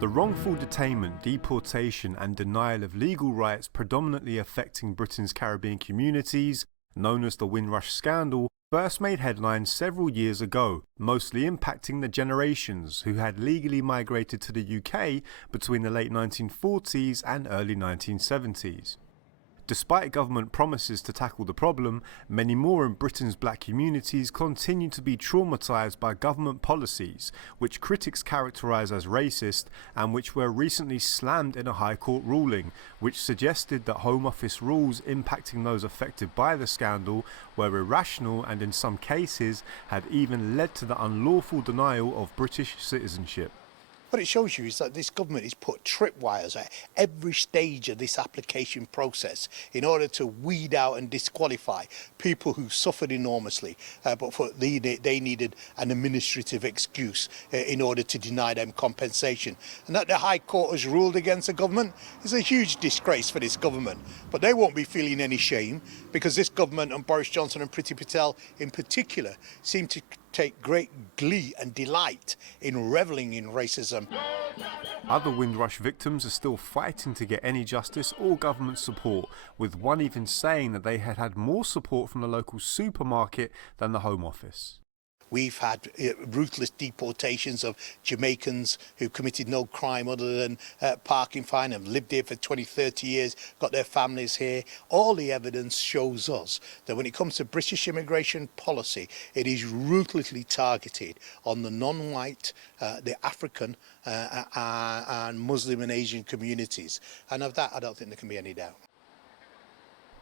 The wrongful detainment, deportation and denial of legal rights predominantly affecting Britain's Caribbean communities, known as the Windrush scandal, first made headlines several years ago, mostly impacting the generations who had legally migrated to the UK between the late 1940s and early 1970s. Despite government promises to tackle the problem, many more in Britain's black communities continue to be traumatised by government policies, which critics characterise as racist and which were recently slammed in a High Court ruling, which suggested that Home Office rules impacting those affected by the scandal were irrational and in some cases had even led to the unlawful denial of British citizenship. What it shows you is that this government has put tripwires at every stage of this application process in order to weed out and disqualify people who suffered enormously, but they needed an administrative excuse in order to deny them compensation. And that the High Court has ruled against the government is a huge disgrace for this government. But they won't be feeling any shame because this government and Boris Johnson and Priti Patel in particular seem to take great glee and delight in revelling in racism. Other Windrush victims are still fighting to get any justice or government support, with one even saying that they had had more support from the local supermarket than the Home Office. We've had ruthless deportations of Jamaicans who committed no crime other than parking fine and lived here for 20, 30 years, got their families here. All the evidence shows us that when it comes to British immigration policy, it is ruthlessly targeted on the non-white, the African and Muslim and Asian communities. And of that, I don't think there can be any doubt.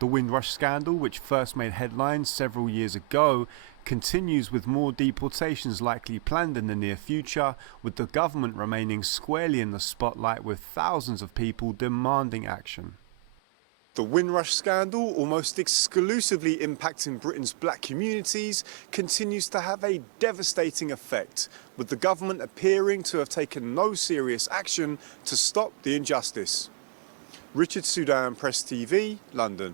The Windrush scandal, which first made headlines several years ago, continues with more deportations likely planned in the near future, with the government remaining squarely in the spotlight with thousands of people demanding action. The Windrush scandal, almost exclusively impacting Britain's black communities, continues to have a devastating effect, with the government appearing to have taken no serious action to stop the injustice. Richard Sudan, Press TV, London.